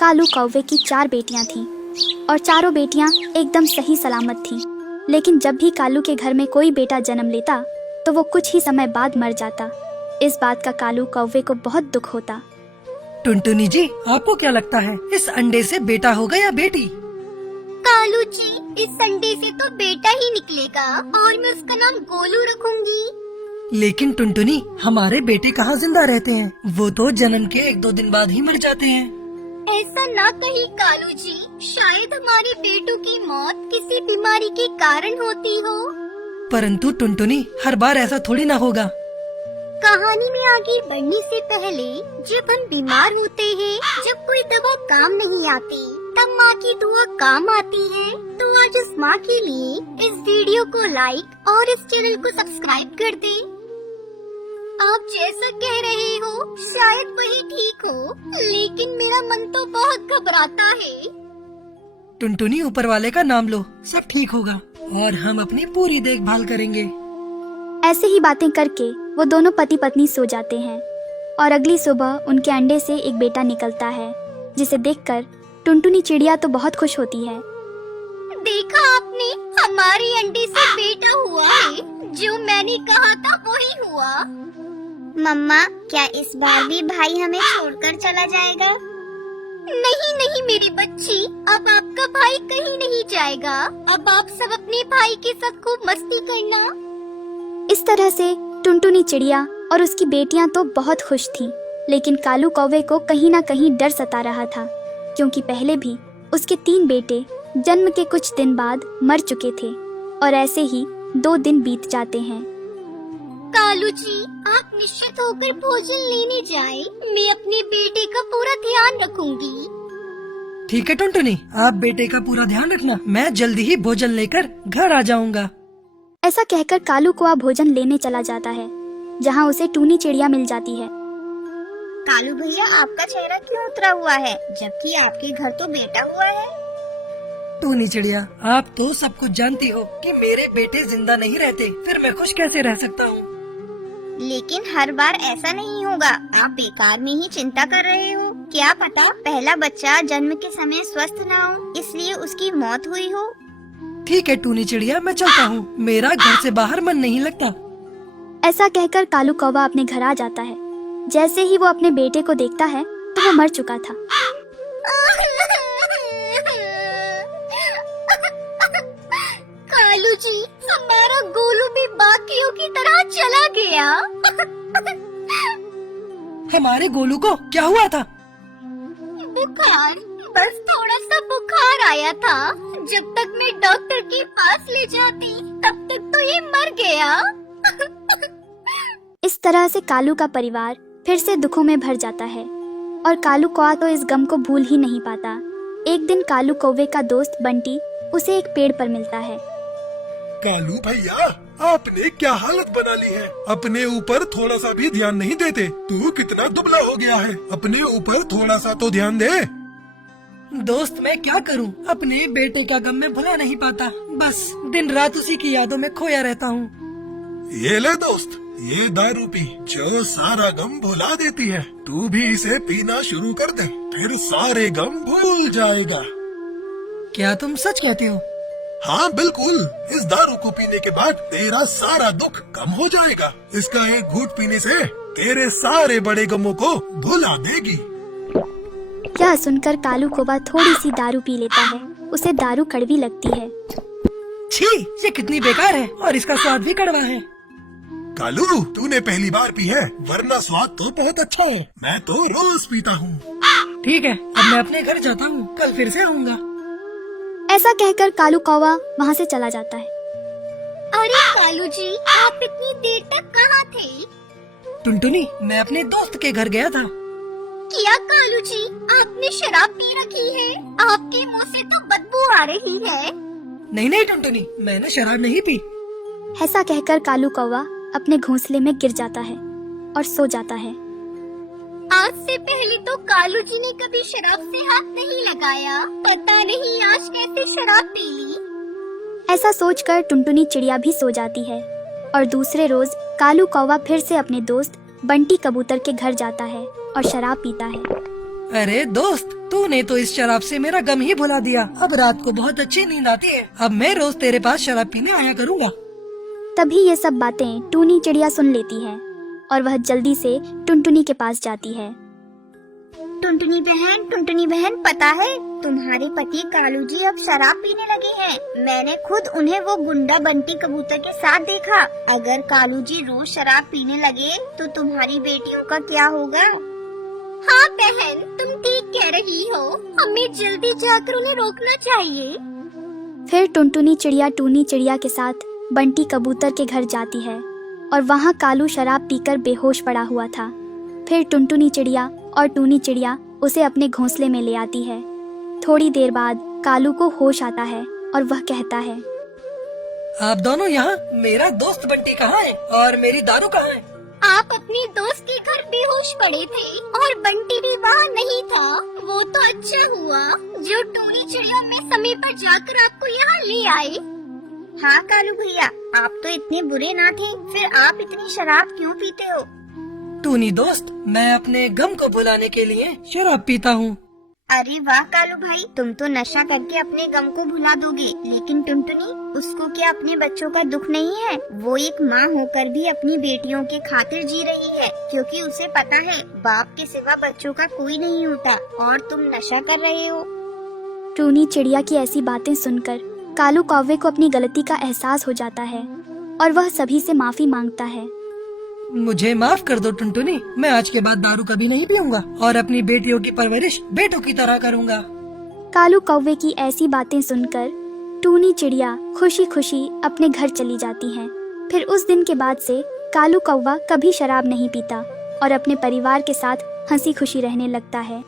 कालू कौवे की 4 बेटियां थीं और चारों बेटियां एकदम सही सलामत थीं। लेकिन जब भी कालू के घर में कोई बेटा जन्म लेता तो वो कुछ ही समय बाद मर जाता। इस बात का कालू कौवे को बहुत दुख होता। टुनटुनी जी, आपको क्या लगता है इस अंडे से बेटा होगा या बेटी? कालू जी, इस अंडे से तो बेटा ही निकलेगा और मैं उसका नाम गोलू रखूंगी। लेकिन टुनटुनी, हमारे बेटे कहाँ जिंदा रहते हैं? वो तो जन्म के 1-2 दिन बाद ही मर जाते हैं। ऐसा ना कही कालू जी, शायद हमारे बेटों की मौत किसी बीमारी के कारण होती हो। परंतु टुनटुनी, हर बार ऐसा थोड़ी ना होगा। कहानी में आगे बढ़ने से पहले जब हम बीमार होते हैं, जब कोई दवा काम नहीं आती, तब माँ की दुआ काम आती है। तो आज इस माँ के लिए इस वीडियो को लाइक और इस चैनल को सब्सक्राइब कर दें। आप जैसा कह रहे हो शायद वही ठीक हो, लेकिन मेरा मन तो बहुत घबराता है। टुनटुनी, ऊपर वाले का नाम लो, सब ठीक होगा और हम अपनी पूरी देखभाल करेंगे। ऐसे ही बातें करके वो दोनों पति पत्नी सो जाते हैं और अगली सुबह उनके अंडे से एक बेटा निकलता है, जिसे देखकर टुनटुनी चिड़िया तो बहुत खुश होती है। देखा आपने, हमारे अंडे से बेटा हुआ है, जो मैंने कहा था वही हुआ। मम्मा, क्या इस बार भी भाई हमें छोड़कर चला जाएगा? नहीं नहीं मेरी बच्ची, अब आपका भाई कहीं नहीं जाएगा। अब आप सब अपने भाई के साथ खूब मस्ती करना। इस तरह से टुनटुनी चिड़िया और उसकी बेटियां तो बहुत खुश थीं, लेकिन कालू कौवे को कहीं ना कहीं डर सता रहा था, क्योंकि पहले भी उसके 3 बेटे जन्म के कुछ दिन बाद मर चुके थे और ऐसे ही 2 दिन बीत जाते हैं। कालू जी, आप निश्चित होकर भोजन लेने जाएं। मैं अपने बेटे का पूरा ध्यान रखूंगी। ठीक है टुनटुनी, आप बेटे का पूरा ध्यान रखना। मैं जल्दी ही भोजन लेकर घर आ जाऊंगा। ऐसा कहकर कालू कौवा भोजन लेने चला जाता है, जहाँ उसे टूनी चिड़िया मिल जाती है। कालू भैया, आपका चेहरा क्यों उतरा हुआ है, जबकि आपके घर तो बेटा हुआ है? टूनी चिड़िया, आप तो सब कुछ जानती हो कि मेरे बेटे जिंदा नहीं रहते, फिर मैं खुश कैसे रह सकता हूँ? लेकिन हर बार ऐसा नहीं होगा। आप बेकार में ही चिंता कर रहे हो। क्या पता पहला बच्चा जन्म के समय स्वस्थ न हो, इसलिए उसकी मौत हुई हो। ठीक है टूनी चिड़िया, मैं चलता हूँ। मेरा घर से बाहर मन नहीं लगता। ऐसा कहकर कालू कौवा अपने घर आ जाता है। जैसे ही वो अपने बेटे को देखता है तो वो मर चुका था। कालू जी, हमारा गोलू भी बाकियों की तरह चला गया। हमारे गोलू को क्या हुआ था? बुखार, बस थोड़ा सा बुखार आया था। जब तक मैं डॉक्टर के पास ले जाती, तब तक तो ये मर गया। इस तरह से कालू का परिवार फिर से दुखों में भर जाता है और कालू कौवा तो इस गम को भूल ही नहीं पाता। एक दिन कालू कौवे का दोस्त बंटी उसे एक पेड़ पर मिलता है। कालू भैया, आपने क्या हालत बना ली है? अपने ऊपर थोड़ा सा भी ध्यान नहीं देते। तू कितना दुबला हो गया है, अपने ऊपर थोड़ा सा तो ध्यान दे। दोस्त, मैं क्या करूं? अपने बेटे का गम मैं भुला नहीं पाता। बस दिन रात उसी की यादों में खोया रहता हूँ। ये ले दोस्त, ये दारू पी, जो सारा गम भुला देती है। तू भी इसे पीना शुरू कर दे, फिर सारे गम भूल जाएगा। क्या तुम सच कहते हो? हाँ बिल्कुल, इस दारू को पीने के बाद तेरा सारा दुख कम हो जाएगा। इसका एक घूंट पीने से तेरे सारे बड़े गमों को भुला देगी। यह सुनकर कालू कौवा थोड़ी सी दारू पी लेता है। उसे दारू कड़वी लगती है। छी, ये कितनी बेकार है और इसका स्वाद भी कड़वा है। कालू, तूने पहली बार पी है, वरना स्वाद तो बहुत अच्छा है। मैं तो रोज पीता हूँ। ठीक है, अब मैं अपने घर जाता हूँ, कल फिर से आऊँगा। ऐसा कहकर कालू कौवा वहाँ से चला जाता है। अरे कालू जी, आप इतनी देर तक कहाँ थे? टुनटुनी, मैं अपने दोस्त के घर गया था। क्या कालू जी, आपने शराब पी रखी है? आपके मुंह से तो बदबू आ रही है। नहीं नहीं टुनटुनी, मैंने शराब नहीं पी। ऐसा कहकर कालू कौवा अपने घोंसले में गिर जाता है और सो जाता है। आज से पहले तो कालू जी ने कभी शराब से हाथ नहीं लगाया। पता नहीं आज कैसे शराब पी ली। ऐसा सोचकर टुनटुनी चिड़िया भी सो जाती है और दूसरे रोज कालू कौवा फिर से अपने दोस्त बंटी कबूतर के घर जाता है और शराब पीता है। अरे दोस्त, तूने तो इस शराब से मेरा गम ही भुला दिया। अब रात को बहुत अच्छी नींद आती है। अब मैं रोज तेरे पास शराब पीने आया करूँगा। तभी ये सब बातें टूनी चिड़िया सुन लेती है और वह जल्दी से टुनटुनी के पास जाती है। टुनटुनी बहन, पता है तुम्हारे पति कालू जी अब शराब पीने लगे हैं। मैंने खुद उन्हें वो गुंडा बंटी कबूतर के साथ देखा। अगर कालू जी रोज शराब पीने लगे तो तुम्हारी बेटियों का क्या होगा? हाँ बहन, तुम ठीक कह रही हो। हमें जल्दी जाकर उन्हें रोकना चाहिए। फिर टुनटुनी चिड़िया टूनी चिड़िया के साथ बंटी कबूतर के घर जाती है और वहाँ कालू शराब पीकर बेहोश पड़ा हुआ था। फिर टुनटुनी चिड़िया और टूनी चिड़िया उसे अपने घोंसले में ले आती है। थोड़ी देर बाद कालू को होश आता है और वह कहता है, आप दोनों यहाँ? मेरा दोस्त बंटी कहाँ है और मेरी दारू कहाँ है? आप अपने दोस्त के घर बेहोश पड़े थे और बंटी भी वहाँ नहीं था। वो तो अच्छा हुआ जो टूनी चिड़िया में समय पर जाकर आपको यहाँ ले आए। हाँ कालू भैया, आप तो इतने बुरे ना थे, फिर आप इतनी शराब क्यों पीते हो? टूनी दोस्त, मैं अपने गम को भुलाने के लिए शराब पीता हूँ। अरे वाह कालू भाई, तुम तो नशा करके अपने गम को भुला दोगे। लेकिन टुनटुनी, उसको क्या अपने बच्चों का दुख नहीं है? वो एक माँ होकर भी अपनी बेटियों के खातिर जी रही है, क्योंकि उसे पता है बाप के सिवा बच्चों का कोई नहीं होता। और तुम नशा कर रहे हो। टूनी चिड़िया की ऐसी बातें सुनकर कालू कौवे को अपनी गलती का एहसास हो जाता है और वह सभी से माफी मांगता है। मुझे माफ कर दो टुनटुनी, मैं आज के बाद दारू कभी नहीं पीऊंगा और अपनी बेटियों की परवरिश बेटों की तरह करूँगा। कालू कौवे की ऐसी बातें सुनकर टूनी चिड़िया खुशी खुशी अपने घर चली जाती हैं। फिर उस दिन के बाद से कालू कौवा कभी शराब नहीं पीता और अपने परिवार के साथ हंसी खुशी रहने लगता है।